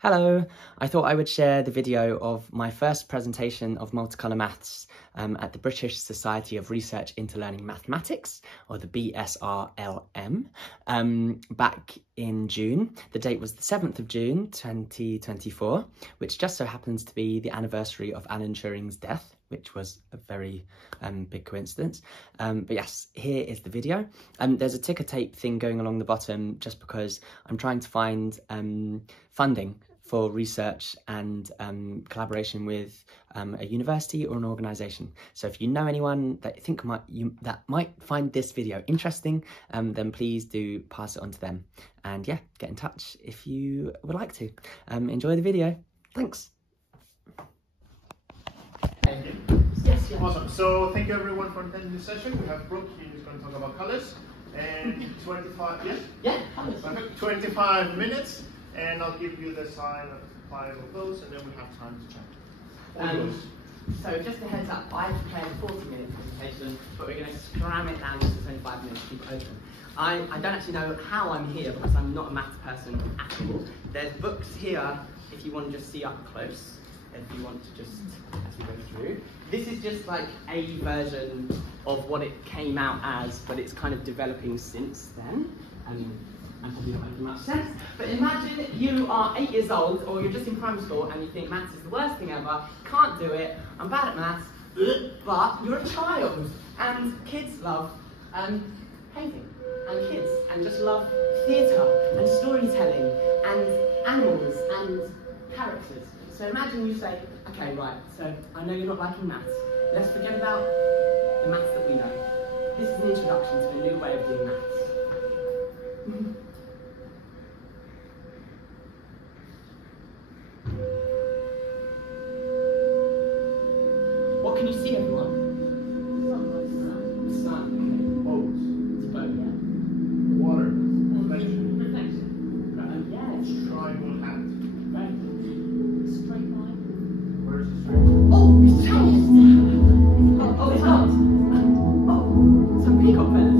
Hello, I thought I would share the video of my first presentation of Multicolour Maths at the British Society of Research into Learning Mathematics, or the BSRLM, back in June. The date was the 7th of June 2024, which just so happens to be the anniversary of Alan Turing's death, which was a very big coincidence. But yes, here is the video. There's a ticker tape thing going along the bottom just because I'm trying to find funding for research and collaboration with a university or an organisation. So if you know anyone that you think that might find this video interesting, then please do pass it on to them. And yeah, get in touch if you would like to. Enjoy the video. Thanks. Thank you. Yes. Awesome. So thank you everyone for attending this session. We have Brook, who's going to talk about colours, and 25. Yes. Yeah. Colours. 25 minutes. And I'll give you the sign of 5 of those, and then we have time to chat. So just a heads up, I've prepared a 40-minute presentation, but we're going to cram it down to 25 minutes to keep it open. I don't actually know how I'm here because I'm not a maths person at all. There's books here if you want to just see up close, if you want to just, as we go through. This is just like a version of what it came out as, but it's kind of developing since then. I'm probably not making much sense, but imagine you are 8 years old, or you're just in primary school, and you think maths is the worst thing ever, can't do it, I'm bad at maths, but you're a child, and kids love painting, and kids, and just love theatre, and storytelling, and animals, and characters. So imagine you say, okay, right, so I know you're not liking maths, let's forget about the maths that we know. This is an introduction to a new way of doing maths. What can you see, everyone? The sun. Okay. Boats. It's a boat, yeah. Water. Reflection. Right. Yes. Triangle hat. Right. Straight line. Where's the straight line? Oh, it's Charles! Oh, it's not. Oh, some peacock feathers.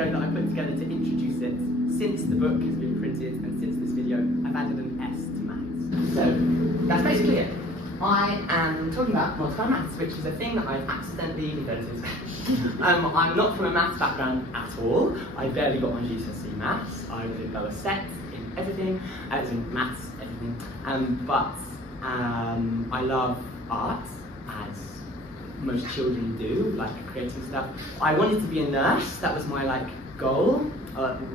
That I put together to introduce it. Since the book has been printed and since this video, I've added an S to maths. So that's basically it. I am talking about multicolour maths, which is a thing that I've accidentally invented. I'm not from a maths background at all. I barely got on GCSE maths. I did lower set in everything, as in maths, everything. But I love art, as most children do, like creating stuff. I wanted to be a nurse. That was my goal.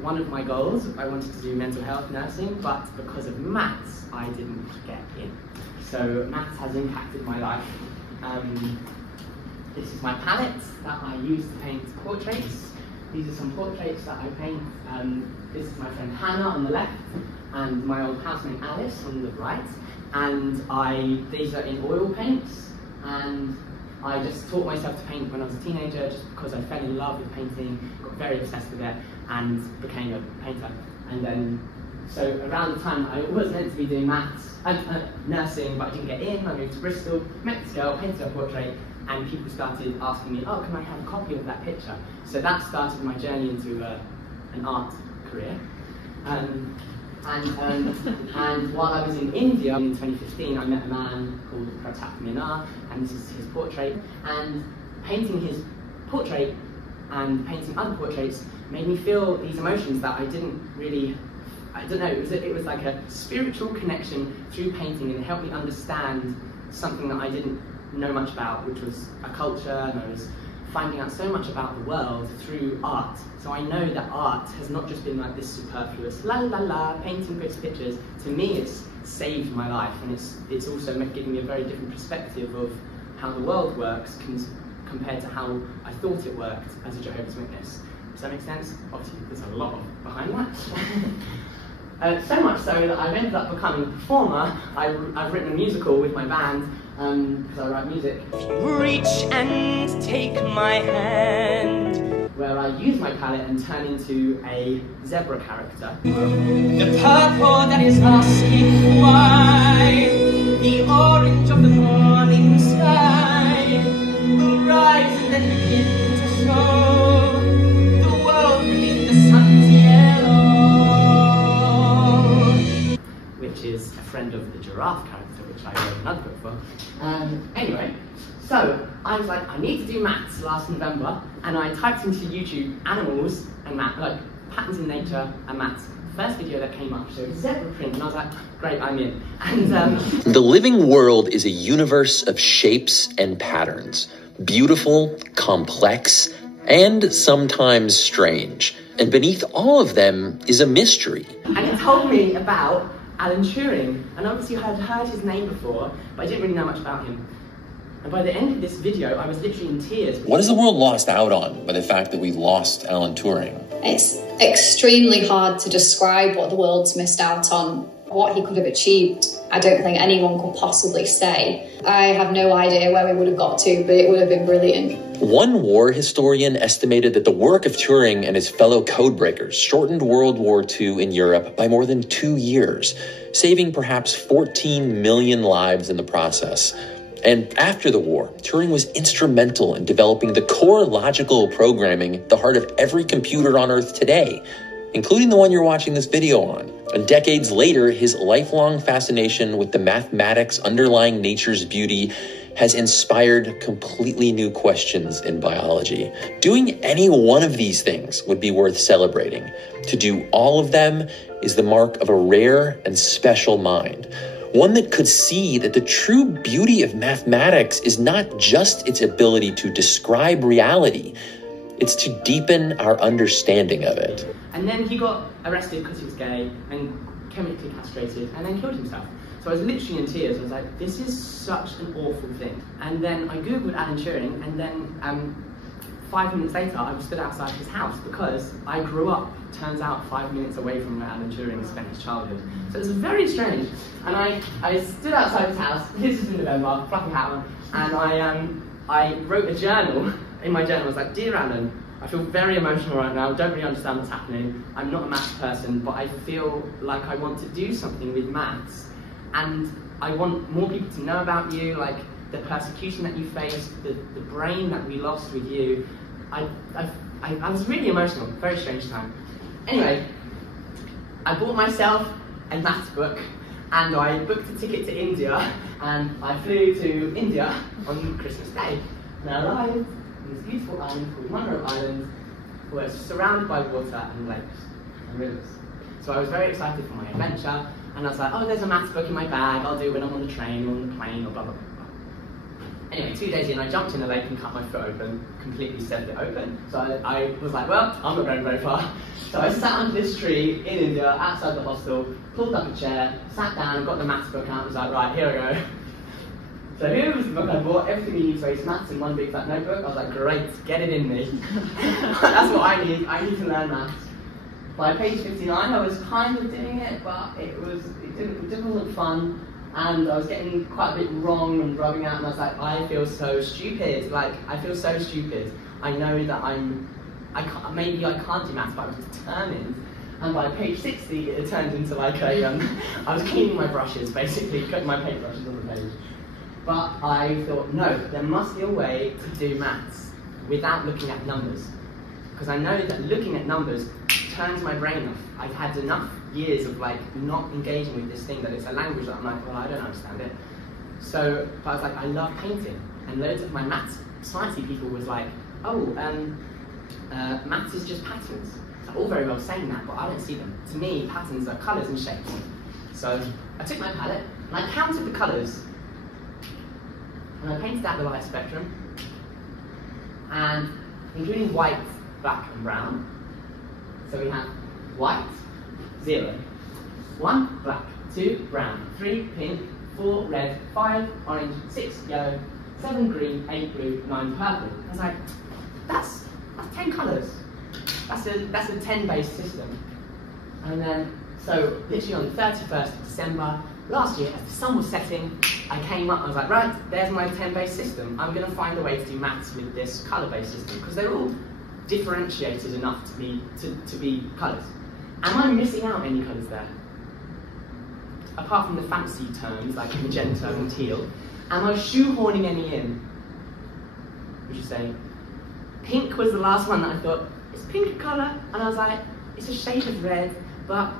One of my goals. I wanted to do mental health nursing, but because of maths, I didn't get in. So maths has impacted my life. This is my palette that I use to paint portraits. These are some portraits that I paint. This is my friend Hannah on the left, and my old housemate Alice on the right. And these are in oil paints, and I just taught myself to paint when I was a teenager just because I fell in love with painting, got very obsessed with it, and became a painter. And then, so around the time I was meant to be doing maths, nursing, but I didn't get in, I moved to Bristol, met this girl, painted her portrait, and people started asking me, oh, can I have a copy of that picture? So that started my journey into an art career. And while I was in India in 2015, I met a man called Pratap Minar, and this is his portrait. And painting his portrait and painting other portraits made me feel these emotions that I didn't really, I don't know, it was like a spiritual connection through painting, and it helped me understand something that I didn't know much about, which was a culture, and I was finding out so much about the world through art. So I know that art has not just been like this superfluous la la la painting pretty pictures. To me, it's saved my life, and it's also given me a very different perspective of how the world works compared to how I thought it worked as a Jehovah's Witness. Does that make sense? Obviously, there's a lot behind that. So much so that I've ended up becoming a performer. I've written a musical with my band, because I write music. Reach and take my hand. Where I use my palette and turn into a zebra character. The purple that is asking why, the orange of the morning sky, will rise and then begin to show the world beneath the sun's yellow. Which is a friend of the giraffe character, which I wrote another book for. Anyway, so I was like, I need to do maths last November, and I typed into YouTube animals and math, like patterns in nature and maths. First video that came up showed zebra print, and I was like, great, I'm in. And the living world is a universe of shapes and patterns, beautiful, complex, and sometimes strange. And beneath all of them is a mystery. And it told me about Alan Turing, and obviously I had heard his name before, but I didn't really know much about him. And by the end of this video, I was literally in tears. What has the world lost out on by the fact that we lost Alan Turing? It's extremely hard to describe what the world's missed out on, what he could have achieved. I don't think anyone could possibly say. I have no idea where we would have got to, but it would have been brilliant. One war historian estimated that the work of Turing and his fellow codebreakers shortened World War II in Europe by more than 2 years, saving perhaps 14 million lives in the process. And after the war, Turing was instrumental in developing the core logical programming at the heart of every computer on Earth today, including the one you're watching this video on. And decades later, his lifelong fascination with the mathematics underlying nature's beauty has inspired completely new questions in biology. Doing any one of these things would be worth celebrating. To do all of them is the mark of a rare and special mind. One that could see that the true beauty of mathematics is not just its ability to describe reality, it's to deepen our understanding of it. And then he got arrested because he was gay and chemically castrated and then killed himself. So I was literally in tears. I was like, this is such an awful thing. And then I Googled Alan Turing, and then 5 minutes later, I stood outside his house because I grew up, turns out, 5 minutes away from where Alan Turing spent his childhood. So it was very strange. And I stood outside his house, this is in November, fluffy hat on, and I wrote a journal. In my journal, I was like, Dear Alan, I feel very emotional right now, don't really understand what's happening. I'm not a maths person, but I feel like I want to do something with maths. And I want more people to know about you, like the persecution that you faced, the brain that we lost with you. I was really emotional, very strange time. Anyway, I bought myself a maths book, and I booked a ticket to India, and I flew to India on Christmas Day. And I arrived in this beautiful island called Monroe Island, where it's surrounded by water and lakes and rivers. So I was very excited for my adventure, and I was like, oh, there's a maths book in my bag, I'll do it when I'm on the train or on the plane or blah, blah, blah. Anyway, 2 days in, I jumped in the lake and cut my foot open, completely severed it open. So I was like, well, I'm not going very far. So I sat under this tree in India, outside the hostel, pulled up a chair, sat down, got the maths book out, and was like, right, here I go. So here was the book I bought, everything you need to ace maths in one big fat notebook. I was like, great, get it in me. That's what I need to learn maths. By page 59, I was kind of doing it, but it wasn't fun. And I was getting quite a bit wrong and rubbing out, and I was like, I feel so stupid. I know that maybe I can't do maths, but I was determined. And by page 60, it turned into like I was cleaning my brushes, basically, putting my paintbrushes on the page. But I thought, no, there must be a way to do maths without looking at numbers. Because I know that looking at numbers turns my brain off. I've had enough years of like not engaging with this thing that it's a language that I'm like, well, I don't understand it. So but I was like, I love painting. And loads of my maths sciencey people was like, oh, maths is just patterns. So all very well saying that, but I don't see them. To me, patterns are colours and shapes. So I took my palette and I counted the colours and I painted out the light spectrum. and including white, black, and brown. So we have white, 0. 1, black, 2, brown, 3, pink, 4, red, 5, orange, 6, yellow, 7, green, 8, blue, 9, purple. I was like, that's 10 colours. That's a 10-based system. And then, so literally on the 31st of December last year, as the sun was setting, I came up and I was like, right, there's my 10-based system. I'm going to find a way to do maths with this colour-based system, because they're all differentiated enough to be colours. Am I missing out any colours there? Apart from the fancy terms like magenta and teal, am I shoehorning any in? Would you say? Pink was the last one that I thought, is pink a colour? And I was like, it's a shade of red, but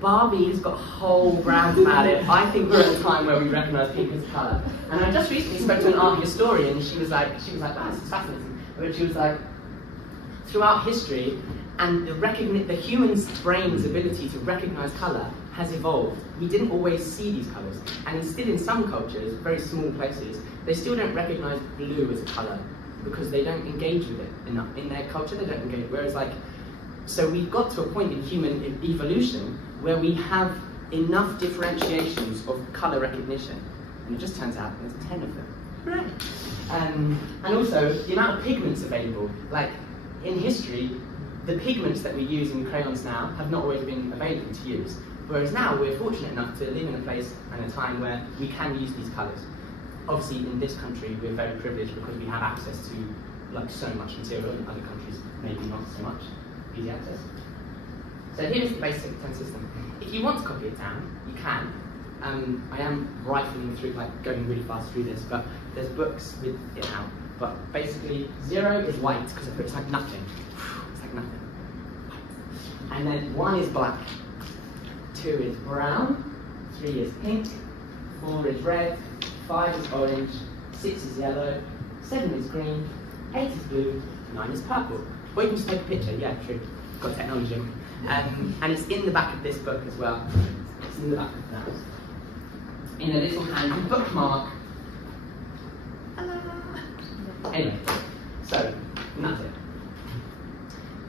Barbie has got a whole brand about it. I think we're at a time where we recognise pink as a colour. And I just recently spoke to an art historian, and she was like, wow, this is fascinating. But she was like, throughout history, and the human's brain's ability to recognise colour has evolved. We didn't always see these colours. And instead, in some cultures, very small places, they still don't recognise blue as a colour because they don't engage with it enough. In their culture, they don't engage. Whereas, like, so we've got to a point in human evolution where we have enough differentiations of colour recognition. And it just turns out there's 10 of them. Right. And also, the amount of pigments available. Like, in history, the pigments that we use in crayons now have not always been available to use. Whereas now, we're fortunate enough to live in a place and a time where we can use these colours. Obviously, in this country, we're very privileged because we have access to like so much material. In other countries, maybe not so much easy access. So here's the basic 10 system. If you want to copy it down, you can. I am rifling through, like going really fast through this, but there's books with it out. But basically, 0 is white because it's like nothing. It's like nothing. And then 1 is black. 2 is brown, 3 is pink, 4 is red, 5 is orange, 6 is yellow, 7 is green, 8 is blue, 9 is purple. Or you can just take a picture, yeah, true. Got technology. And it's in the back of this book as well. It's in the back of that. In a little handy bookmark. Anyway, so, and that's it.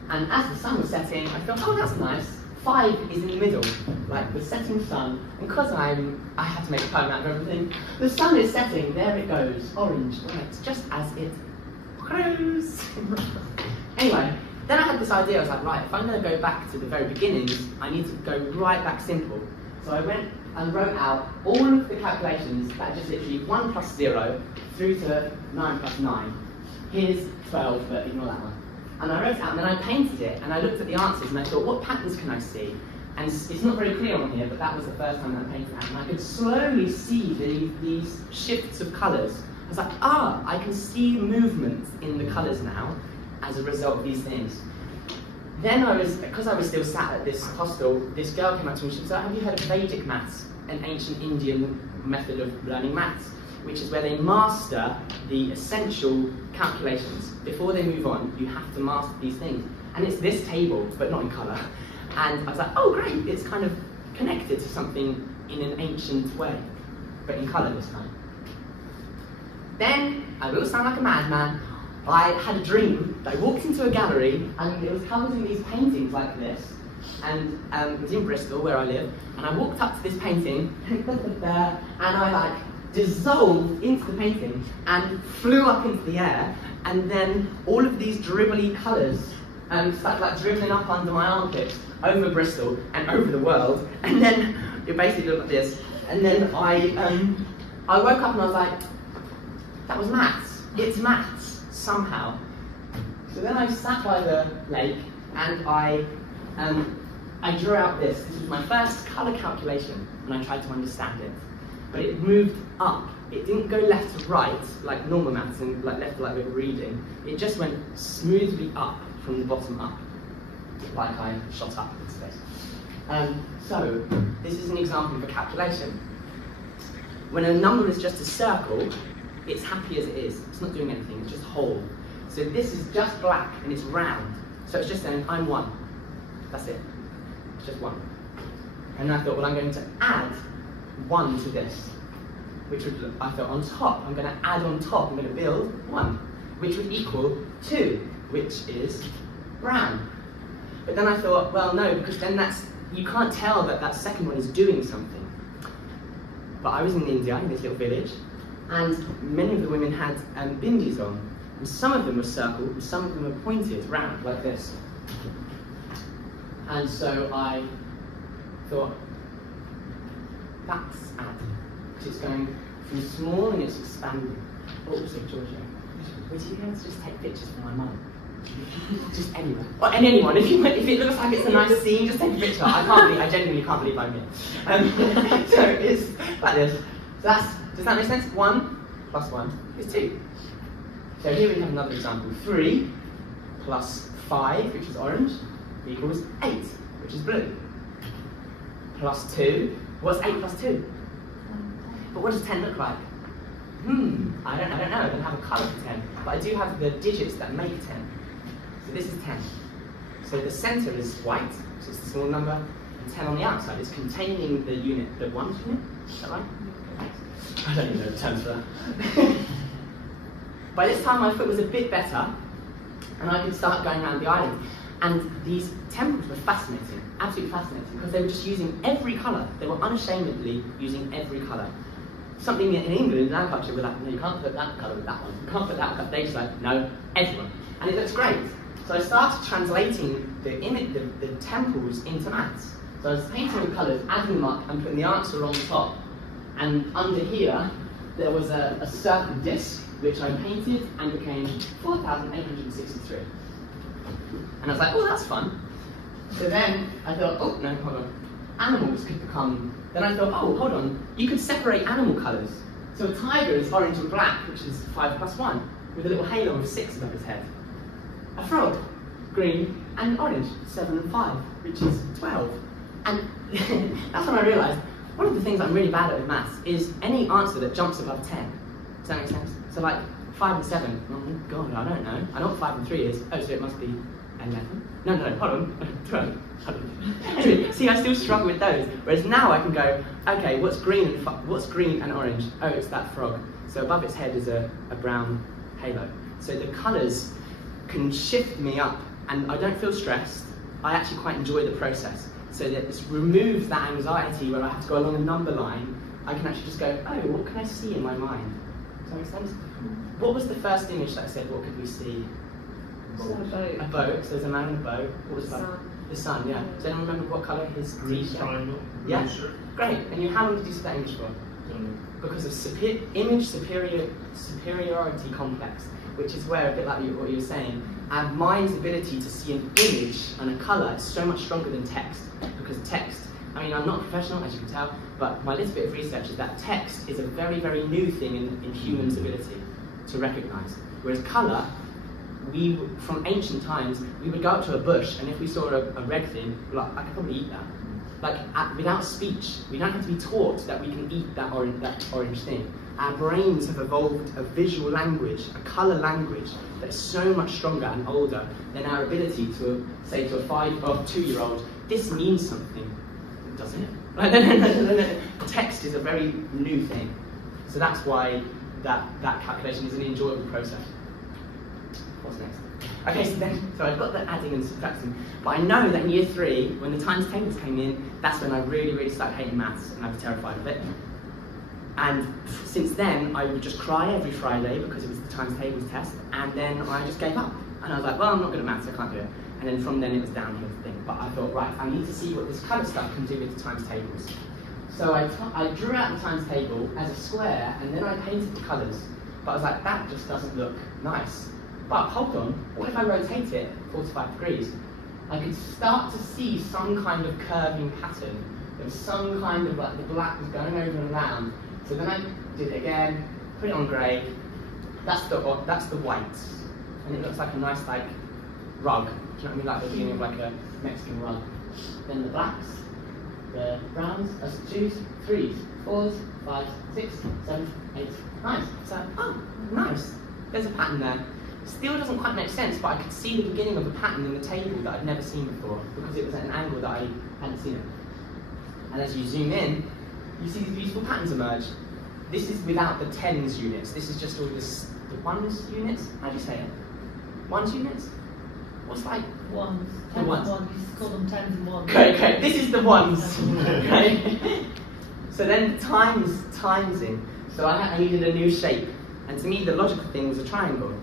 And as the sun was setting, I thought, oh, that's nice. 5 is in the middle, like the setting sun, and because I had to make a poem out of everything, the sun is setting, there it goes, orange, right, just as it grows. Anyway, then I had this idea, I was like, right, if I'm going to go back to the very beginnings, I need to go right back simple. So I went and wrote out all of the calculations that are just literally 1 plus 0 through to 9 plus 9. Here's 12, but ignore that one. And I wrote it out, and then I painted it, and I looked at the answers, and I thought, what patterns can I see? And it's not very clear on here, but that was the first time that I painted that, and I could slowly see these shifts of colours. I was like, I can see movement in the colours now as a result of these things. Then because I was still sat at this hostel, this girl came up to me and she said, have you heard of Vedic maths, an ancient Indian method of learning maths? Which is where they master the essential calculations. Before they move on, you have to master these things. And it's this table, but not in colour. And I was like, oh great, it's kind of connected to something in an ancient way, but in colour this time. Then, I will sound like a madman, I had a dream that I walked into a gallery and it was covered in these paintings like this. And it was in Bristol, where I live, and I walked up to this painting, and I like dissolved into the painting and flew up into the air, and then all of these dribbly colours started like dribbling up under my armpits over Bristol and over the world, and then it basically looked like this. And then I woke up and I was like, that was maths. It's maths somehow. So then I sat by the lake and I drew out this. This was my first colour calculation, and I tried to understand it. But it moved up. It didn't go left to right, like normal maths and like left to like with reading. It just went smoothly up from the bottom up, like I shot up in space. So, this is an example of a calculation. When a number is just a circle, it's happy as it is. It's not doing anything, it's just whole. So this is just black and it's round. So it's just saying, I'm 1. That's it. It's just 1. And I thought, well, I'm going to add 1 to this, which would, I thought, on top. I'm going to add on top. I'm going to build 1. which would equal 2, which is brown. But then I thought, well, no, because then you can't tell that that second one is doing something. But I was in India, in this little village, and many of the women had bindis on. And some of them were circled, and some of them were pointed round, like this. And so I thought, that's adding. Because it's going from small and it's expanding. Oh, also, Georgia, would you be able to just take pictures for my mum? Just anywhere. Or anyone. If it looks like it's a nice scene, just take a picture. I genuinely can't believe I'm here. So it's like this. So does that make sense? 1 plus 1 is 2. So here we have another example. 3 plus 5, which is orange, equals 8, which is blue. Plus 2. What's 8 plus 2? But what does 10 look like? I don't know. I don't have a colour for 10. But I do have the digits that make 10. So this is 10. So the centre is white, so it's a small number, and 10 on the outside is containing the unit, the 1 unit. Is that right? I don't even know the terms for that. By this time my foot was a bit better, and I could start going around the island. And these temples were fascinating, absolutely fascinating, because they were just using every colour. They were unashamedly using every colour. Something in England, in our culture, we're like, no, you can't put that colour with that one. You can't put that colour. They just like, no, everyone. And it looks great. So I started translating the temples into maths. So I was painting the colours, adding them up, and putting the answer on top. And under here, there was a certain disc, which I painted and became 4,863. And I was like, oh, that's fun. So then I thought, oh, no, hold on. Animals could become... Then I thought, oh, hold on. You could separate animal colours. So a tiger is orange and black, which is 5 plus 1, with a little halo of 6 above his head. A frog, green and orange, 7 and 5, which is 12. And that's when I realised, one of the things I'm really bad at with maths is any answer that jumps above 10. Does that make sense? So like 5 and 7, oh god, I don't know. I know what 5 and 3 is. Oh, so it must be 11? No, hold on. 12. Anyway, see, I still struggle with those. Whereas now I can go, okay, what's green and orange? Oh, it's that frog. So above its head is a brown halo. So the colours can shift me up, and I don't feel stressed. I actually quite enjoy the process. So that it's removed that anxiety where I have to go along a number line. I can actually just go, oh, what can I see in my mind? Does that make sense? What was the first image that I said, what could we see? A boat. So there's a man in a boat. What was that? The sun, yeah. Does anyone remember what colour his green triangle? Yeah. Great. And how long did you see that image for? Because of image superiority complex, which is where, a bit like what you were saying, our mind's ability to see an image and a colour is so much stronger than text. Because text, I mean, I'm not a professional, as you can tell, but my little bit of research is that text is a very, very new thing in humans' ability to recognise. Whereas colour, from ancient times, we would go up to a bush, and if we saw a red thing, we're like, I could probably eat that. Like, without speech, we don't have to be taught that we can eat that orange thing. Our brains have evolved a visual language, a colour language, that's so much stronger and older than our ability to say to a 5 or 2-year-old, this means something, doesn't it? No. Text is a very new thing. So that's why that calculation is an enjoyable process. What's next? Okay, so I've got the adding and subtracting, but I know that in year 3, when the times tables came in, that's when I really started hating maths, and I was terrified of it. And since then, I would just cry every Friday because it was the times tables test, and then I just gave up. And I was like, well, I'm not good at maths, I can't do it. And then from then it was downhill thing. But I thought, right, I need to see what this colour stuff can do with the times tables. So I drew out the times table as a square, and then I painted the colours. But I was like, that just doesn't look nice. But hold on, what if I rotate it 45 degrees? I could start to see some kind of curving pattern. There was some kind of, like, the black was going over and around. So then I did it again, put it on grey. That's the white. And it looks like a nice, like, rug. Do you know what I mean? Like the beginning of like a Mexican rug. Then the blacks, the browns, 2s, 3s, 4s, 5s, 6, 7, 8, 9. So, oh, nice. There's a pattern there. Still doesn't quite make sense, but I could see the beginning of a pattern in the table that I'd never seen before, because it was at an angle that I hadn't seen it. And as you zoom in, you see these beautiful patterns emerge. This is without the tens units. This is just all this The ones units? How do you say it? Ones units? What's like? Ones. The ones. One. You used to call them tens and ones. Okay, this is the ones. Okay. So then timesing. So I needed a new shape. And to me, the logical thing was a triangle.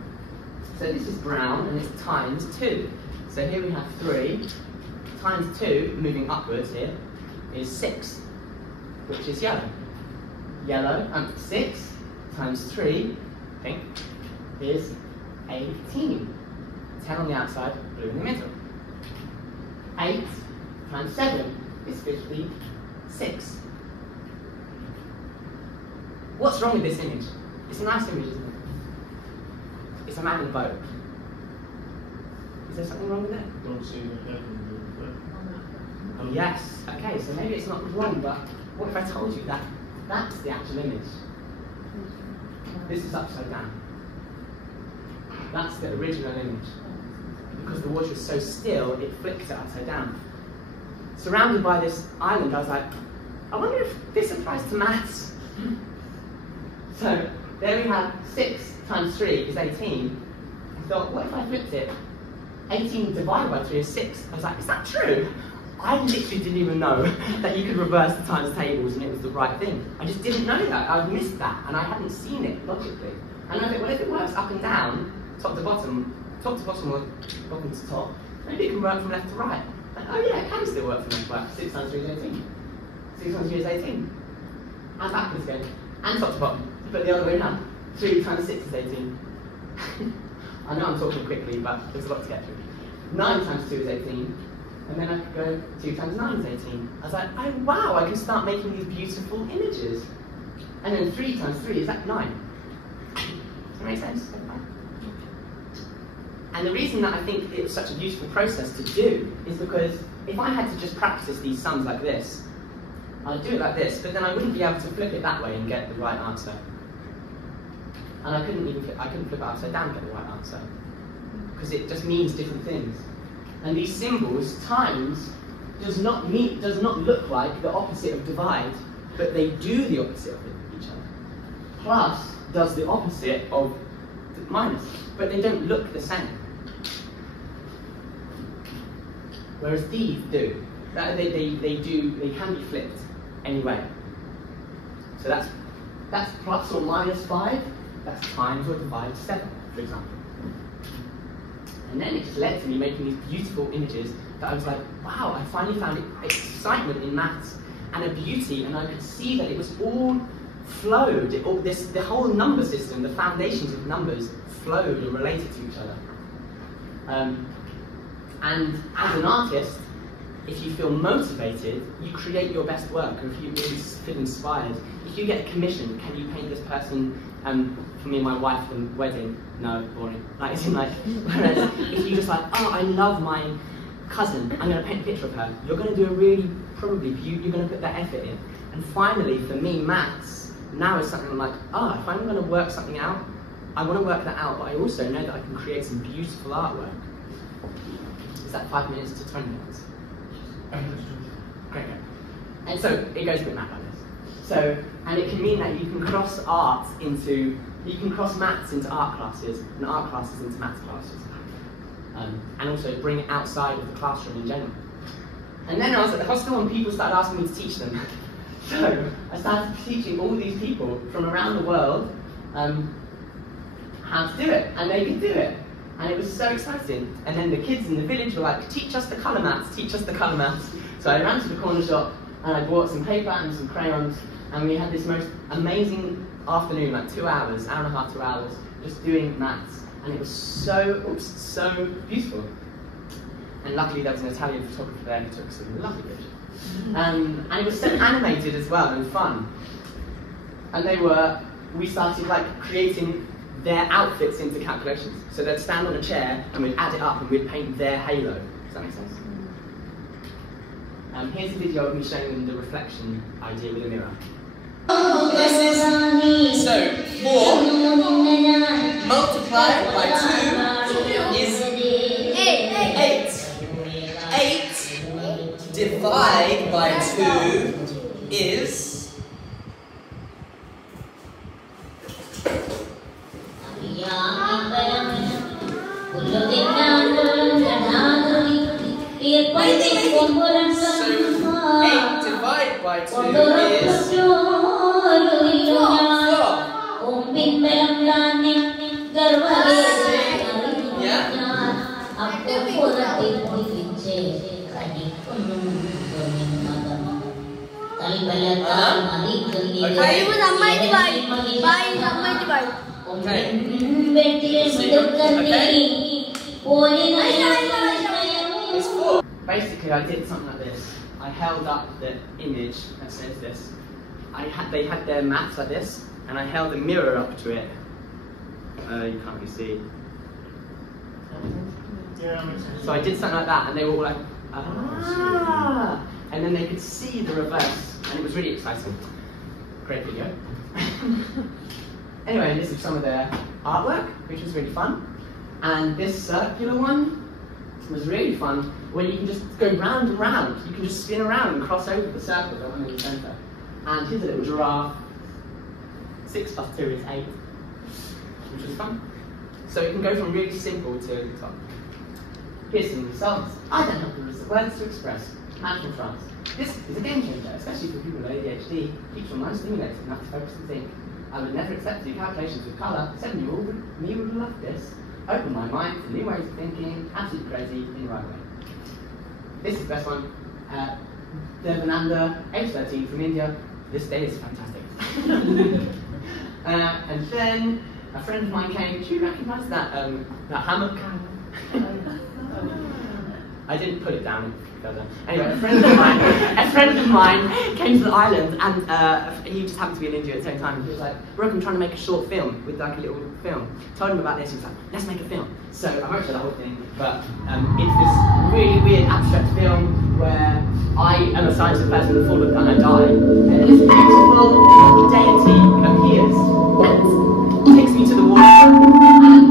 So this is brown, and it's times 2. So here we have 3 times 2, moving upwards here, is 6, which is yellow. Yellow, 6 times 3, pink, is 18. 10 on the outside, blue in the middle. 8 times 7 is 56. What's wrong with this image? It's a nice image, isn't it? It's a man in a boat. Is there something wrong with it? Don't see the head in the Oh, yes. Okay, so maybe it's not wrong, but what if I told you that that's the actual image? This is upside down. That's the original image. Because the water is so still, it flicks it upside down. Surrounded by this island, I was like, I wonder if this applies to maths. So there we have 6 times 3 is 18. I thought, what if I flipped it? 18 divided by 3 is 6. I was like, is that true? I literally didn't even know that you could reverse the times tables and it was the right thing. I just didn't know that. I'd missed that and I hadn't seen it logically. And I thought, well, if it works up and down, top to bottom or bottom to top, maybe it can work from left to right. And, oh yeah, it can still work from left to right. 6 times 3 is 18. 6 times 3 is 18. And backwards again. And top to bottom. But the other way around. 3 times 6 is 18. I know I'm talking quickly, but there's a lot to get through. 9 times 2 is 18. And then I could go 2 times 9 is 18. I was like, oh wow, I can start making these beautiful images. And then 3 times 3 is that 9. Does that make sense? And the reason that I think it was such a useful process to do is because if I had to just practice these sums like this, I'd do it like this, but then I wouldn't be able to flip it that way and get the right answer. And I couldn't flip it upside down and get the right answer. Because it just means different things. And these symbols, times, does not look like the opposite of divide, but they do the opposite of each other. Plus does the opposite of minus, but they don't look the same. Whereas these do. They can be flipped anyway. So that's plus or minus 5, that's times or divide 7, for example. And then it just led to me making these beautiful images that I was like, wow, I finally found excitement in maths and a beauty, and I could see that it was all flowed. The whole number system, the foundations of numbers, flowed or related to each other. And as an artist, if you feel motivated, you create your best work. Or if you really feel inspired, if you get a commission, can you paint this person for me and my wife for the wedding? No, boring. Like, it's like, whereas if you just like, oh, I love my cousin, I'm going to paint a picture of her, you're going to do a really, you're going to put that effort in. And finally, for me, maths now is something I'm like, oh, if I'm going to work something out, I want to work that out, but I also know that I can create some beautiful artwork. Is that 5 minutes to 20 minutes? Great. And so it goes a bit mad like this. So, and it can mean that you can cross maths into art classes, and art classes into maths classes. And also bring it outside of the classroom in general. And then I was at the hostel and people started asking me to teach them. So I started teaching all these people from around the world how to do it, and they could do it. And it was so exciting. And then the kids in the village were like, teach us the colour maths, teach us the colour maths. So I ran to the corner shop and I bought some paper and some crayons, and we had this most amazing afternoon, like 2 hours, hour and a half, 2 hours, just doing maths. And it was so beautiful. And luckily there was an Italian photographer there who took some lovely pictures. And it was so animated as well and fun. And we started like creating their outfits into calculations. So they'd stand on a chair and we'd add it up and we'd paint their halo. Does that make sense? Here's a video of me showing them the reflection idea with a mirror. So 4 multiplied by 2 is 8. 8 divided by 2 is divided by 2 is 4. Yeah? It's 4. Basically, I did something like this. I held up the image that says this. They had their maps like this, and I held a mirror up to it. You can't really see. Yeah, makes sense. So I did something like that, and they were all like, ah! And then they could see the reverse, and it was really exciting. Great video. Anyway, this is some of their artwork, which was really fun. And this circular one was really fun, where you can just go round and round. You can just spin around and cross over the circle, the one in the centre. And here's a little giraffe. 6 plus 2 is 8, which was fun. So it can go from really simple to the top. Here's some results. I don't have the words to express. Math from France. This is a game changer, especially for people with ADHD. Keeps your mind stimulated enough to focus and think. I would never accept to do calculations with colour. 7-year-old me would love this. Open my mind to new ways of thinking. Absolutely crazy in the right way. This is the best one. Devananda, age 13, from India. This day is fantastic. And then a friend of mine came. Do you recognise that hammock? I didn't put it down. Anyway, a friend of mine came to the island, and he just happened to be in India at the same time. And he was like, "Brook, I'm trying to make a short film with like a little film." Told him about this. He was like, "Let's make a film." So I won't show the whole thing, but it's this really weird abstract film where I am a science person and fall and I die, and this beautiful deity appears and takes me to the water. And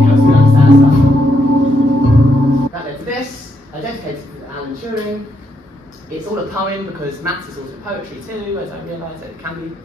you understand stuff. That led to this. I dedicated it to Alan Turing. It's all a poem because maths is also poetry too, as I realised that it can be.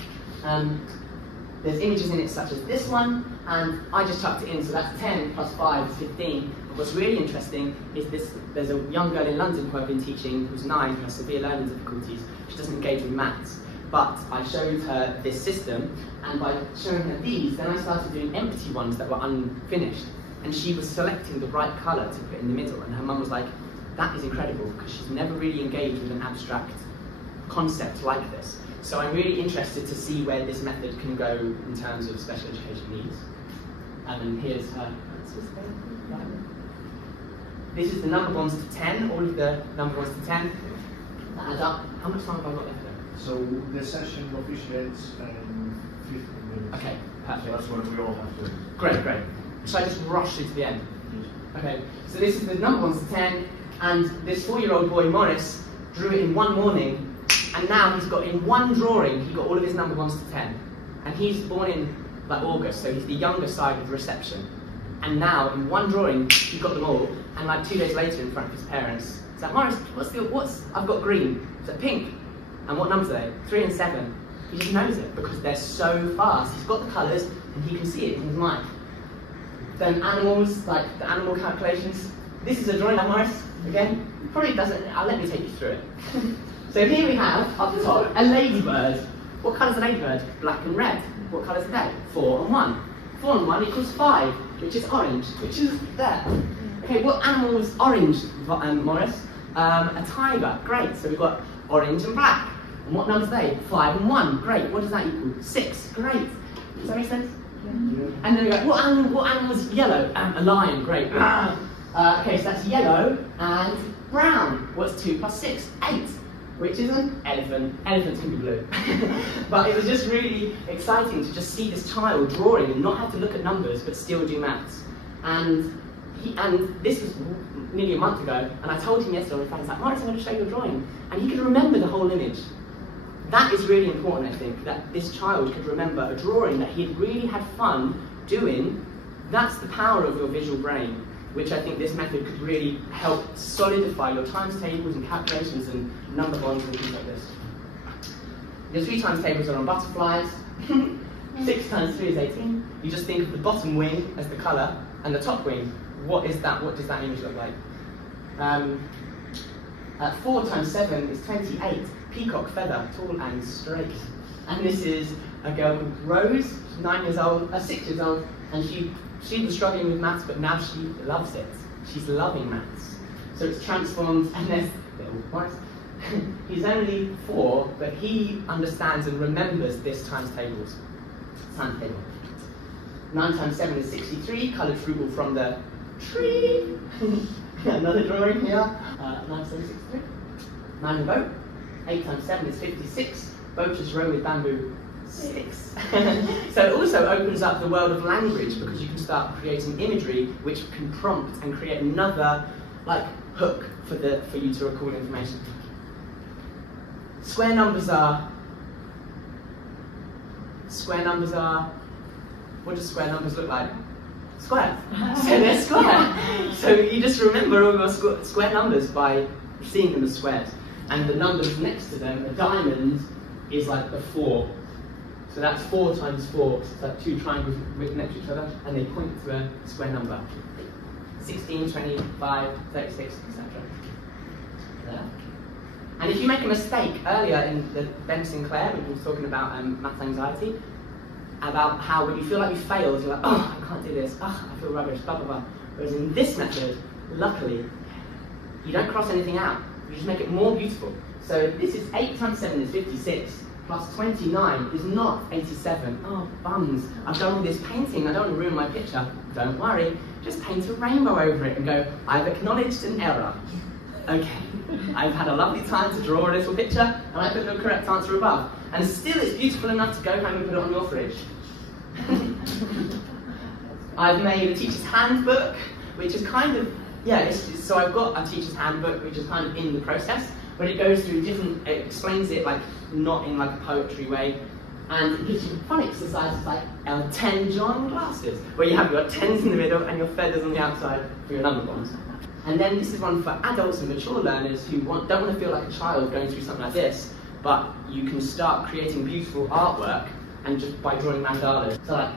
There's images in it such as this one, and I just chucked it in, so that's 10 plus 5 is 15. But what's really interesting is this: there's a young girl in London who I've been teaching who's 9, who has severe learning difficulties. She doesn't engage with maths. But I showed her this system, and by showing her these, then I started doing empty ones that were unfinished. And she was selecting the right colour to put in the middle, and her mum was like, "That is incredible," because she's never really engaged with an abstract concept like this. So I'm really interested to see where this method can go in terms of special education needs. And then here's her. This is the number bonds to 10, all of the number bonds to 10. That adds up. How much time have I got left there? So the session officially ends in 15 minutes. Okay, perfect. So that's when we all have to. Great. Shall I just rush you to the end? Okay, so this is the number bonds to 10, and this 4-year-old boy, Morris, drew it in one morning. And now he's got, in one drawing, he got all of his number ones to 10. And he's born in like August, so he's the younger side of the reception. And now, in one drawing, he got them all. And like 2 days later, in front of his parents, he's like, "Morris, I've got green." He's like, "Pink." And what numbers are they? 3 and 7. He just knows it because they're so fast. He's got the colours, and he can see it in his mind. Then animals, like the animal calculations. This is a drawing of Morris, again. Probably doesn't, let me take you through it. So here we have, up the top, a ladybird. What colour's a ladybird? Black and red. What colours are they? 4 and 1. 4 and 1 equals 5, which is orange, which is there. Okay, what animal is orange, Morris? A tiger. Great, so we've got orange and black. And what numbers are they? 5 and 1. Great, what does that equal? 6. Great. Does that make sense? Yeah. And then we go, what animal is yellow? A lion. Great. Okay, so that's yellow and brown. What's 2 plus 6? 8. Which is an elephant. Elephants can be blue. But it was just really exciting to just see this child drawing and not have to look at numbers but still do maths. And this was nearly a month ago, and I told him yesterday, I was like, "Morris, I'm going to show you a drawing." And he could remember the whole image. That is really important, I think, that this child could remember a drawing that he had really had fun doing. That's the power of your visual brain, which I think this method could really help solidify your times tables and calculations and number bonds and things like this. Your 3 times tables are on butterflies. 6 times 3 is 18. You just think of the bottom wing as the colour, And the top wing, what is that? What does that image look like? 4 times 7 is 28. Peacock feather, tall and straight. And this is a girl called Rose, she's 6 years old, and she was struggling with maths, but now she loves it. She's loving maths. So it's transformed, and there's little boys. He's only 4, but he understands and remembers this times table. 9 times 7 is 63, coloured frugal from the tree. Another drawing here. 9 times 7 is 63. 9 a boat. 8 times 7 is 56. Boaters row with bamboo. 6. So it also opens up the world of language, because you can start creating imagery which can prompt and create another hook for you to recall information. Square numbers are. What do square numbers look like? Squares. So they're square. So you just remember all your square numbers by seeing them as squares. And the numbers next to them, a diamond is like a 4. So that's 4 times 4. So it's like 2 triangles written next to each other, and they point to a square number. 16, 25, 36, etc. There. And if you make a mistake earlier in the Ben Sinclair, when he was talking about math anxiety, about how when you feel like you failed, you're like, oh, I can't do this, oh, I feel rubbish, blah, blah, blah. Whereas in this method, luckily, you don't cross anything out. You just make it more beautiful. So this is 8 times 7 is 56, plus 29 is not 87. Oh, bums. I've done all this painting, I don't want to ruin my picture. Don't worry, just paint a rainbow over it and go, I've acknowledged an error. Okay, I've had a lovely time to draw a little picture, and I put the correct answer above. And still it's beautiful enough to go home and put it on your fridge. I've made a teacher's handbook, which is kind of, so I've got a teacher's handbook, which is kind of in the process, but it goes through different, it explains it not in a poetry way, and it gives you fun exercises like 10 John glasses, where you have your 10s in the middle and your feathers on the outside for your number bonds. And then this is one for adults and mature learners who don't want to feel like a child going through something like this, but you can start creating beautiful artwork and just by drawing mandalas. So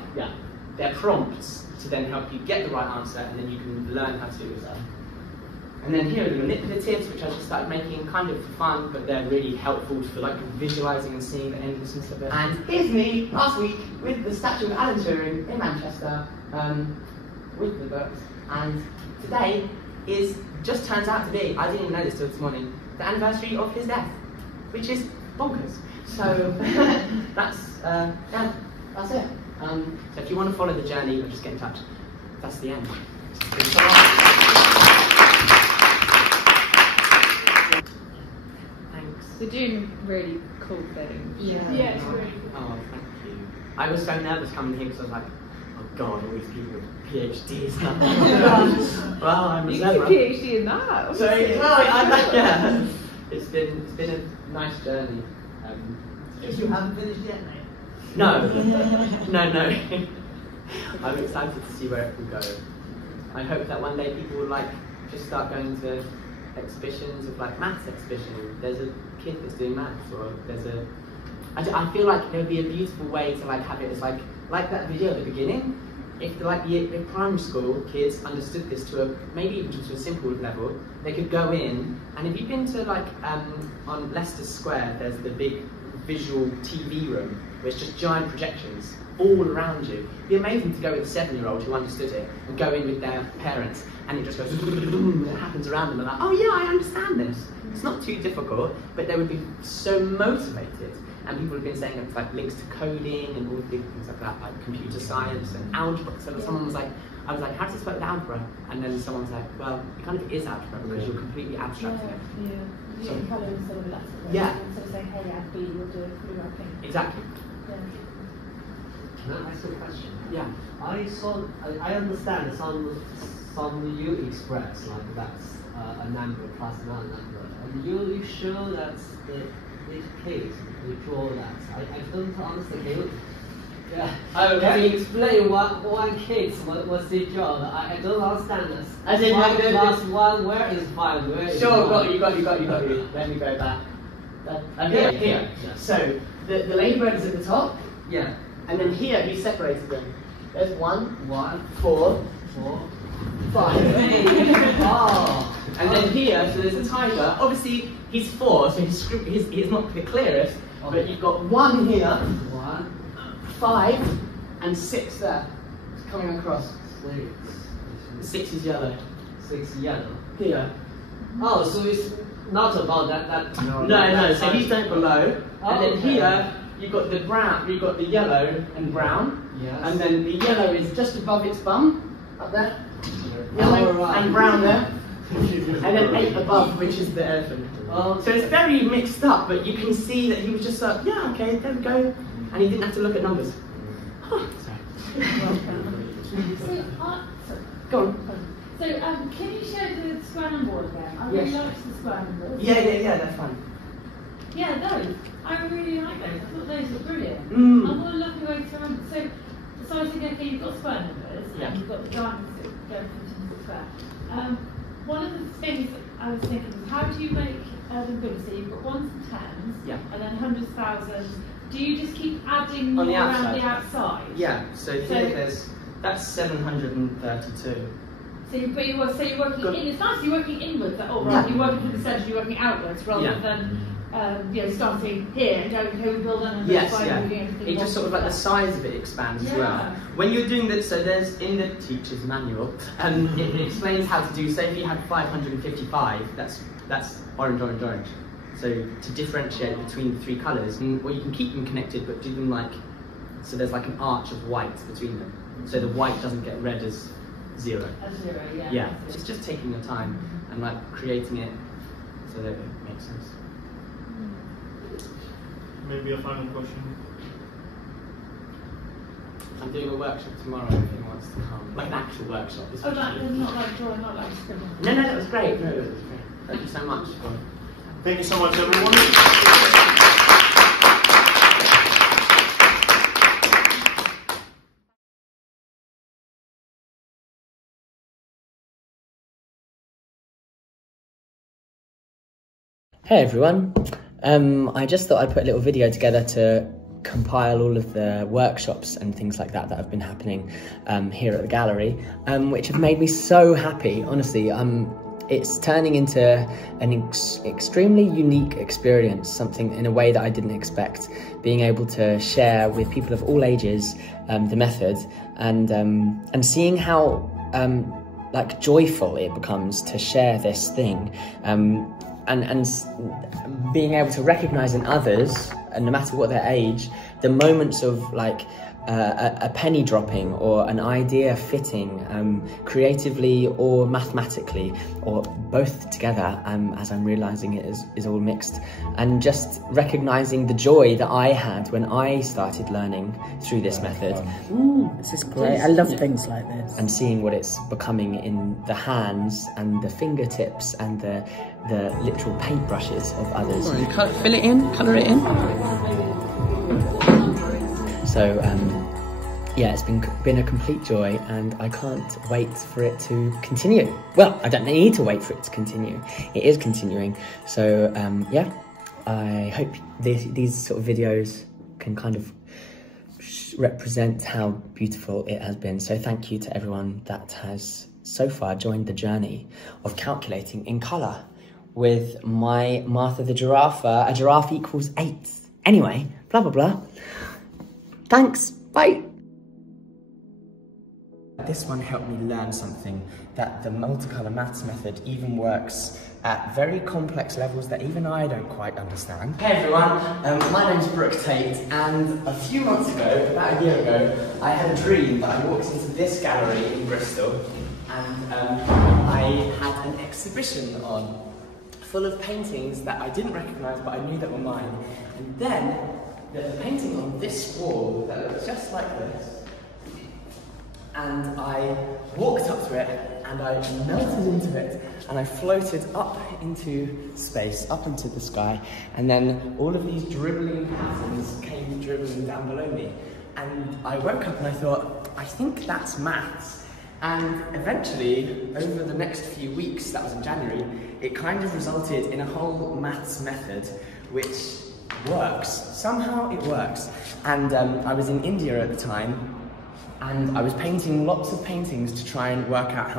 they're prompts to then help you get the right answer, and then you can learn how to do it yourself. And then here are the manipulatives, which I just started making kind of for fun, but they're really helpful for visualising and seeing the endlessness of it. And here's me last week with the statue of Alan Turing in Manchester with the books. And today just turns out to be, I didn't even know this till this morning, the anniversary of his death, which is bonkers. So that's it. So if you want to follow the journey, just get in touch. That's the end. Thanks. They're doing really cool things. Yeah. Yeah, it's really cool. Oh, thank you. I was so nervous coming here because I was like, oh God, all these people with PhDs now. Well, I'm a You can do a PhD in that. So, yeah. It's been a nice journey. You haven't finished yet, mate? No. No. I'm excited to see where it will go. I hope that one day people will just start going to exhibitions of maths exhibitions. There's a kid that's doing maths, or I feel like it would be a beautiful way to have it as like that video at the beginning. If if primary school kids understood this to maybe even just to a simple level, they could go in, and if you've been to on Leicester Square, there's the big visual TV room where it's just giant projections all around you. It'd be amazing to go with a 7-year-old who understood it and go in with their parents, and it just goes and it happens around them, and oh yeah, I understand this. It's not too difficult, but they would be so motivated. And people have been saying it's links to coding and all the big things like that, like computer science and algebra. So someone was I was like, how does this work with algebra? And then someone's like, well, it kind of is algebra because you're completely abstracting it. Yeah. You colour instead of letters. Yeah. Instead of saying, hey, add B, you'll do it through pink. Exactly. Yeah. Can I ask you a question? Yeah. I understand some you express that's a number plus another number. And you show that each case you draw that. I don't understand. Can you explain one case what they draw? I don't understand this. As in, 1 plus 1, where is 5? Where is Sure, 1? got you. Let me go back. Here. Yeah. So the ladybird is at the top. Yeah. And then here, he separated them. There's 1, 4, 4, 5. Oh! And then here, so there's a tiger. Obviously, he's 4, so he's not the clearest. Okay. But you've got 1 here, 1, 5, and 6 there. It's coming across. 6. 6 is yellow. 6 yellow. Here. Oh, so it's not about that. No. So he's done it below, Oh, and then okay. here you've got the brown. You've got the yellow and brown. Yes. And then the yellow is just above its bum, up there. Yellow Oh, right. and brown there. And then 8 above, which is the elephant. Oh, So it's very mixed up, but you can see that he was just like, yeah, okay, there we go. And he didn't have to look at numbers. Huh. Go on. So, can you show the square number board again? I really Yes. like the square numbers. Yeah, that's fine. Yeah, those. I really like those. I thought those were brilliant. Mm. I'm going to look away to remember. So I was thinking, okay, you've got square numbers, Yeah. and you've got the diamonds that go into the square. One of the things that I was thinking is, how do you make them good? So you've got ones and tens, Yeah. and then hundreds, thousands. Do you just keep adding more On the around outside. the outside? Yeah, so here that's 732. So you're working Good. in. It's nice. You're working inwards. Oh, right. Yeah. You're working through the centre. You're working outwards rather Yeah. than starting here and going, okay, we build on and Yes, by yeah. moving everything. It just sort of like the back. size of it expands as well. Yeah. When you're doing that, so there's in the teacher's manual, it explains how to do. Say if you had 555, that's orange, orange, orange. So to differentiate between the 3 colours, or you can keep them connected, but do them like so. There's like an arch of white between them, so the white doesn't get read as 0. A 0, yeah. Yeah, it's just taking your time and like creating it so that it makes sense. Maybe a final question. I'm doing a workshop tomorrow if anyone wants to come. Like an actual workshop. It's Oh, that actually- is not like drawing, not like scribbling. No, that was great. No, it was great. Thank you so much. Thank you so much, everyone. Hey everyone, I just thought I'd put a little video together to compile all of the workshops and things like that have been happening here at the gallery, which have made me so happy, honestly. It's turning into an extremely unique experience, something in a way that I didn't expect, being able to share with people of all ages the method and seeing how like joyful it becomes to share this thing. And being able to recognise in others, and no matter what their age, the moments of like a penny dropping or an idea fitting creatively or mathematically, or both together, as I'm realising it is all mixed, and just recognising the joy that I had when I started learning through this method. Ooh, this is great. I love things like this. And seeing what it's becoming in the hands and the fingertips and the literal paintbrushes of others. Fill it in, colour it in. So yeah, it's been a complete joy, and I can't wait for it to continue. Well, I don't need to wait for it to continue. It is continuing. So yeah, I hope these sort of videos can kind of represent how beautiful it has been. So thank you to everyone that has so far joined the journey of calculating in colour with my Martha the Giraffe. A giraffe equals 8. Anyway, blah, blah, blah. Thanks, bye. This one helped me learn something, that the Multicolour Maths method even works at very complex levels that even I don't quite understand. Hey everyone, my name's Brook Tate, and a few months ago, about a year ago, I had a dream that I walked into this gallery in Bristol, and I had an exhibition on, full of paintings that I didn't recognise but I knew that were mine. And then there's a painting on this wall that looks just like this. And I walked up to it and I melted into it and I floated up into space, up into the sky, and then all of these dribbling patterns came dribbling down below me. And I woke up and I thought, I think that's maths. And eventually, over the next few weeks, that was in January, it kind of resulted in a whole maths method which works. Somehow it works. And I was in India at the time, and I was painting lots of paintings to try and work out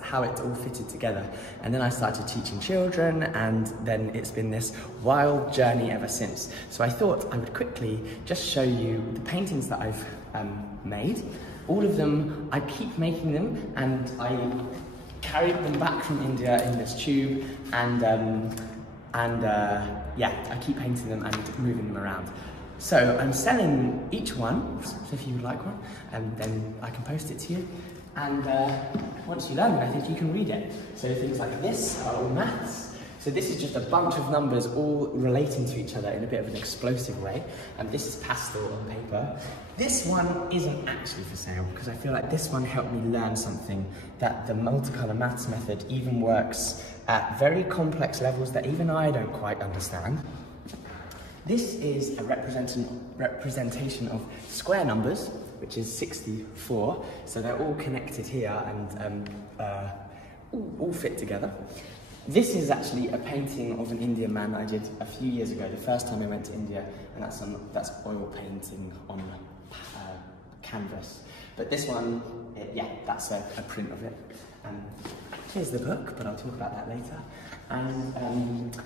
how it all fitted together. And then I started teaching children, and then it's been this wild journey ever since. So I thought I would quickly just show you the paintings that I've made. All of them, I keep making them, and I carried them back from India in this tube, and yeah, I keep painting them and moving them around. So I'm selling each one, so if you would like one, then I can post it to you. And once you learn it, I think you can read it. So things like this are all maths. So this is just a bunch of numbers all relating to each other in a bit of an explosive way. And this is pastel on paper. This one isn't actually for sale, because I feel like this one helped me learn something, that the multicolour maths method even works at very complex levels that even I don't quite understand. This is a representation of square numbers, which is 64. So they're all connected here and all fit together. This is actually a painting of an Indian man I did a few years ago, the first time I went to India, and that's oil painting on canvas. But this one, yeah, that's a print of it. Here's the book, but I'll talk about that later. And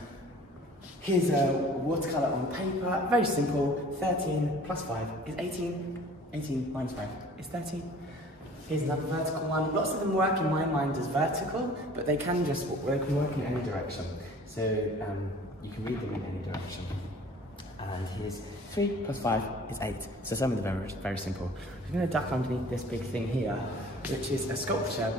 here's a watercolour on paper, very simple. 13 plus 5 is 18. 18 minus 5 is 13. Here's another vertical one. Lots of them work in my mind as vertical, but they can work in any direction. So you can read them in any direction. And here's 3 plus 5 is 8. So some of them are very simple. I'm going to duck underneath this big thing here, which is a sculpture,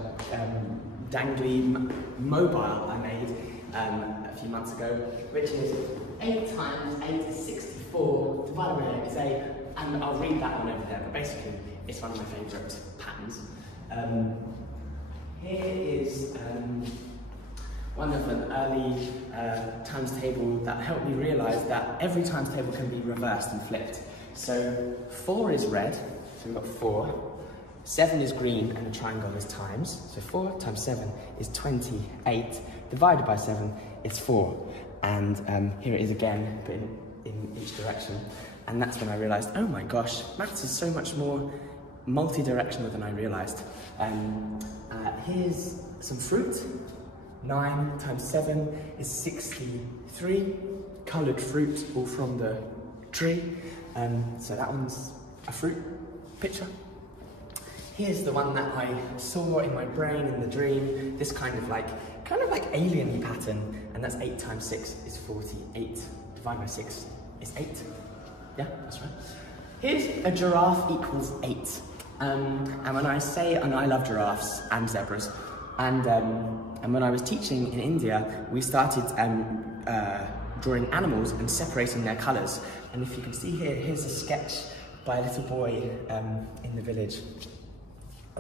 dangly mobile I made a few months ago, which is 8 times 8 is 64, divided by 8 is 8, and I'll read that one over there, but basically it's one of my favourite patterns. Here is one of an early times table that helped me realise that every times table can be reversed and flipped. So 4 is red, so we've got 4. 7 is green, and the triangle is times. So 4 times 7 is 28, divided by 7 is 4. And here it is again, but in each direction. And that's when I realised, oh my gosh, maths is so much more multi-directional than I realised. Here's some fruit. 9 times 7 is 63. Coloured fruit, all from the tree. So that one's a fruit picture. Here's the one that I saw in my brain in the dream. This kind of like alien-y pattern, and that's 8 times 6 is 48. Divided by 6 is 8. Yeah, that's right. Here's a giraffe equals 8. And when I say, and I love giraffes and zebras, and when I was teaching in India, we started drawing animals and separating their colours. And if you can see here, here's a sketch by a little boy in the village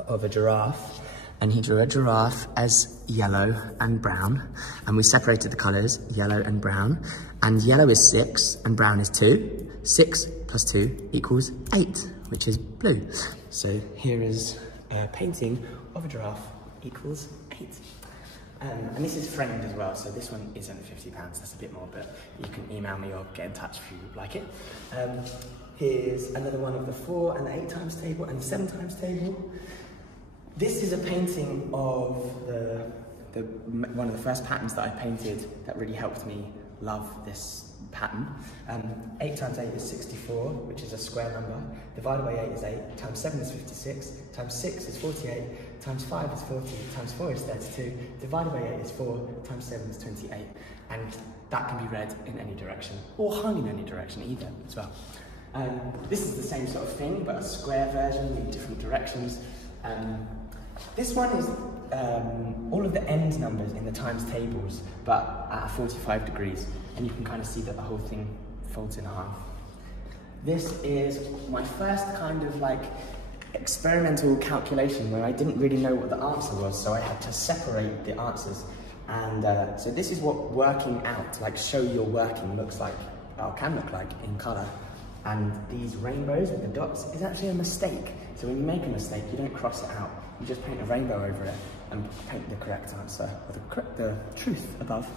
of a giraffe, and he drew a giraffe as yellow and brown, and we separated the colours, yellow and brown, and yellow is 6 and brown is 2. 6 plus 2 equals 8, which is blue. So here is a painting of a giraffe equals 8. And this is framed as well, so this one is only £50, that's a bit more, but you can email me or get in touch if you like it. Here's another one of the 4 and the 8 times table and the 7 times table. This is a painting of one of the first patterns that I painted that really helped me love this pattern. 8 times 8 is 64, which is a square number. Divided by 8 is 8, times 7 is 56, times 6 is 48, times 5 is 40, times 4 is 32, divided by 8 is 4, times 7 is 28. And that can be read in any direction, or hung in any direction either as well. This is the same sort of thing, but a square version in different directions. This one is all of the end numbers in the times tables, but at 45 degrees, and you can kind of see that the whole thing folds in half. This is my first kind of like experimental calculation where I didn't really know what the answer was, so I had to separate the answers. And so this is what working out, like show your working, looks like, or can look like in colour. And these rainbows with the dots is actually a mistake. So when you make a mistake, you don't cross it out. You just paint a rainbow over it and paint the correct answer, or the truth above.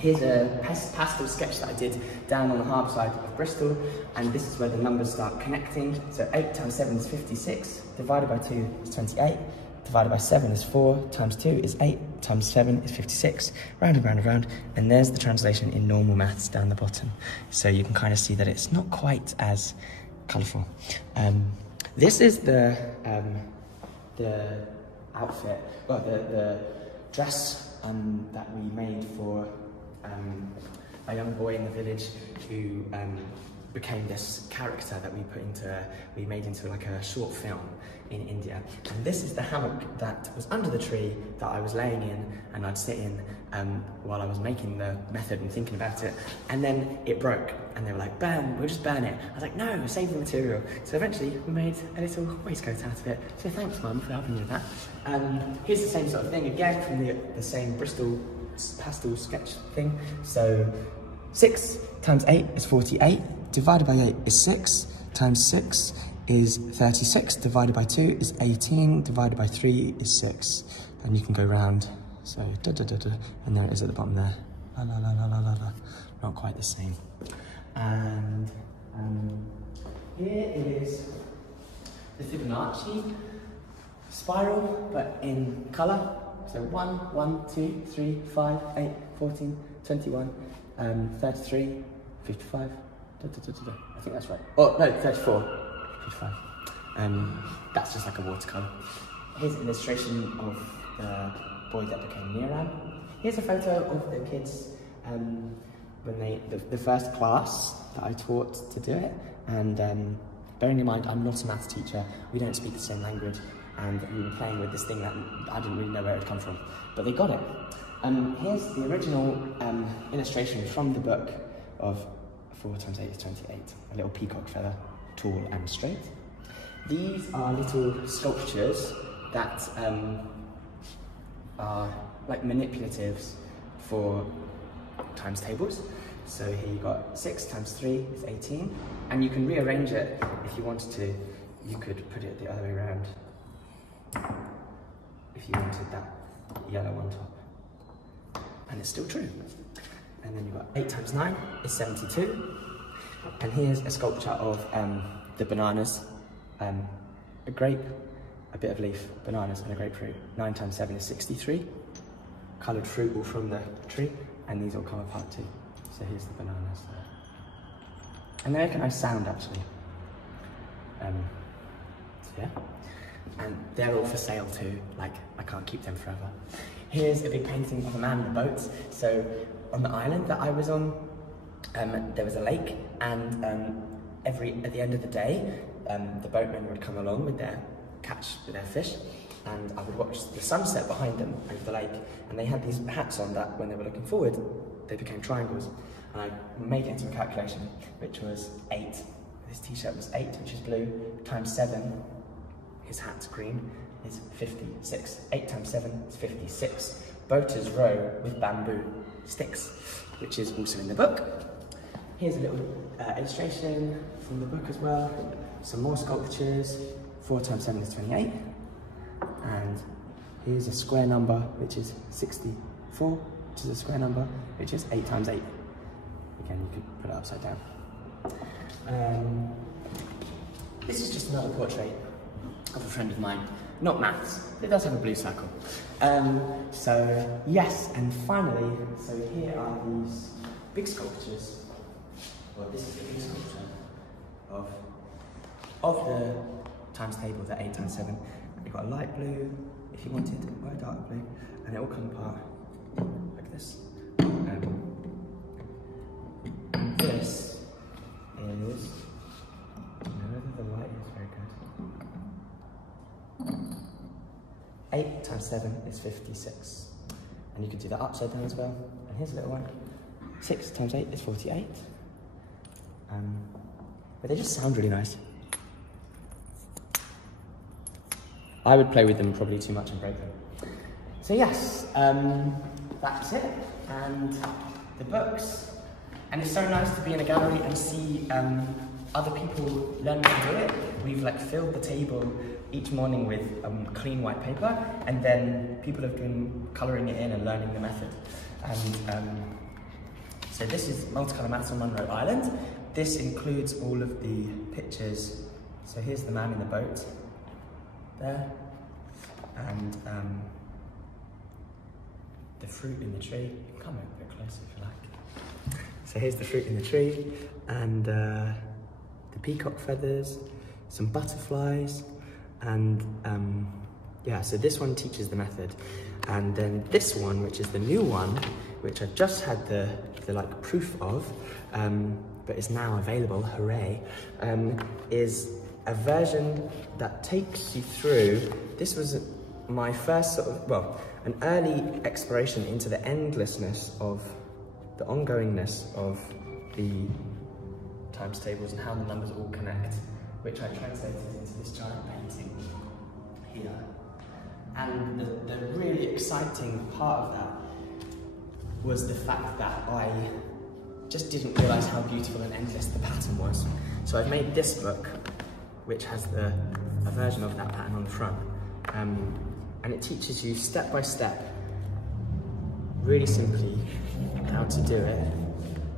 Here's a pastel sketch that I did down on the harbour side of Bristol, and this is where the numbers start connecting. So 8 times 7 is 56, divided by 2 is 28, divided by 7 is 4, times 2 is 8, times 7 is 56, round and round and round, and there's the translation in normal maths down the bottom. So you can kind of see that it's not quite as colourful. This is the outfit, well, the dress that we made for a young boy in the village who became this character that we made into like a short film in India. And this is the hammock that was under the tree that I was laying in and I'd sit in while I was making the method and thinking about it. And then it broke and they were like, burn, we'll just burn it. I was like, no, save the material. So eventually we made a little waistcoat out of it. So thanks, Mum, for helping me with that. Here's the same sort of thing again from the same Bristol pastel sketch thing. So 6 times 8 is 48, divided by 8 is 6, times 6 is 36, divided by 2 is 18, divided by 3 is 6. And you can go round, so da da da da, and there it is at the bottom there. La la la la la la la. Not quite the same. And here is the Fibonacci spiral, but in colour. So 1, 1, 2, 3, 5, 8, 14, 21, 33, 55, I think that's right. Oh, no, 34, 55. That's just like a watercolour. Here's an illustration of the boy that became Niran. Here's a photo of the kids when the first class that I taught to do it. And bearing in mind, I'm not a maths teacher, we don't speak the same language, and we were playing with this thing that I didn't really know where it had come from, but they got it. Here's the original illustration from the book of 4 times 8 is 28, a little peacock feather, tall and straight. These are little sculptures that are like manipulatives for times tables. So here you've got 6 times 3 is 18, and you can rearrange it if you wanted to. You could put it the other way around if you wanted that yellow on top. And it's still true. And then you've got 8 times 9 is 72. And here's a sculpture of the bananas, a grape, a bit of leaf, bananas and a grapefruit. 9 times 7 is 63. Coloured fruit all from the tree, and these all come apart too. So here's the bananas there. And they make a nice sound actually. So yeah. And they're all for sale too, like I can't keep them forever. Here's a big painting of a man in a boat. So on the island that I was on, there was a lake, and at the end of the day, the boatmen would come along with their fish, and I would watch the sunset behind them over the lake, and they had these hats on that when they were looking forward, they became triangles. And I made it into a calculation, which was 8. This t-shirt was 8, which is blue, times 7, his hat's green, is 56. 8 times 7 is 56. Boaters row with bamboo sticks, which is also in the book. Here's a little illustration from the book as well. Some more sculptures. 4 times 7 is 28. And here's a square number, which is 64, which is a square number, which is 8 times 8. Again, you could put it upside down. This is just another portrait of a friend of mine. Not maths, it does have a blue circle. So, yes, and finally, so here are these big sculptures. Well, this is the big sculpture of the times table, the 8 times 7. You've got a light blue, if you wanted, or a dark blue, and they all come apart like this. And this is, the light is very good. 8 times 7 is 56. And you can do that upside down as well. And here's a little one. 6 times 8 is 48. But they just sound really nice. I would play with them probably too much and break them. So yes, that's it. And the books. And it's so nice to be in a gallery and see other people learn how to do it. We've like filled the table each morning with clean white paper, and then people have been colouring it in and learning the method. And So this is Multicolour Maths on Monroe Island. This includes all of the pictures. So here's the man in the boat there, and the fruit in the tree. Come a bit closer if you like. So here's the fruit in the tree, and the peacock feathers, some butterflies, and yeah, so this one teaches the method. And then this one, which is the new one, which I've just had the like proof of, but is now available, hooray, is a version that takes you through. This was my first sort of, well, an early exploration into the endlessness of the ongoingness of the times tables and how the numbers all connect, which I translated into this giant painting here. And the really exciting part of that was the fact that I just didn't realise how beautiful and endless the pattern was. So I've made this book, which has a version of that pattern on the front. And it teaches you step by step, really simply, how to do it.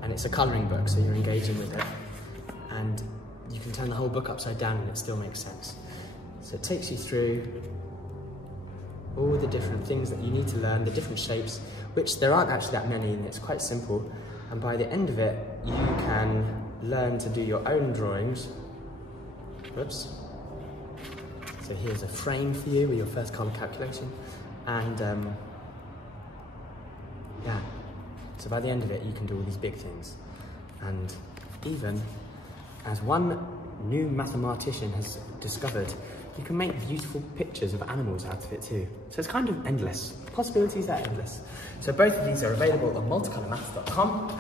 And it's a colouring book, so you're engaging with it. And you can turn the whole book upside down and it still makes sense. So it takes you through all the different things that you need to learn, the different shapes, which there aren't actually that many, and it's quite simple. And by the end of it, you can learn to do your own drawings. Whoops. So here's a frame for you with your first colour calculation. And yeah, so by the end of it, you can do all these big things. And even, as one new mathematician has discovered, you can make beautiful pictures of animals out of it too. So it's kind of endless. Possibilities are endless. So both of these are available on multicolourmaths.com.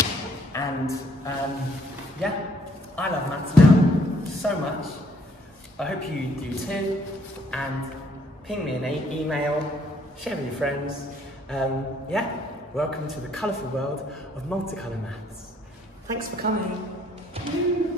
And yeah, I love maths now so much. I hope you do too. And ping me an email, share with your friends. Yeah, welcome to the colourful world of multicolour maths. Thanks for coming.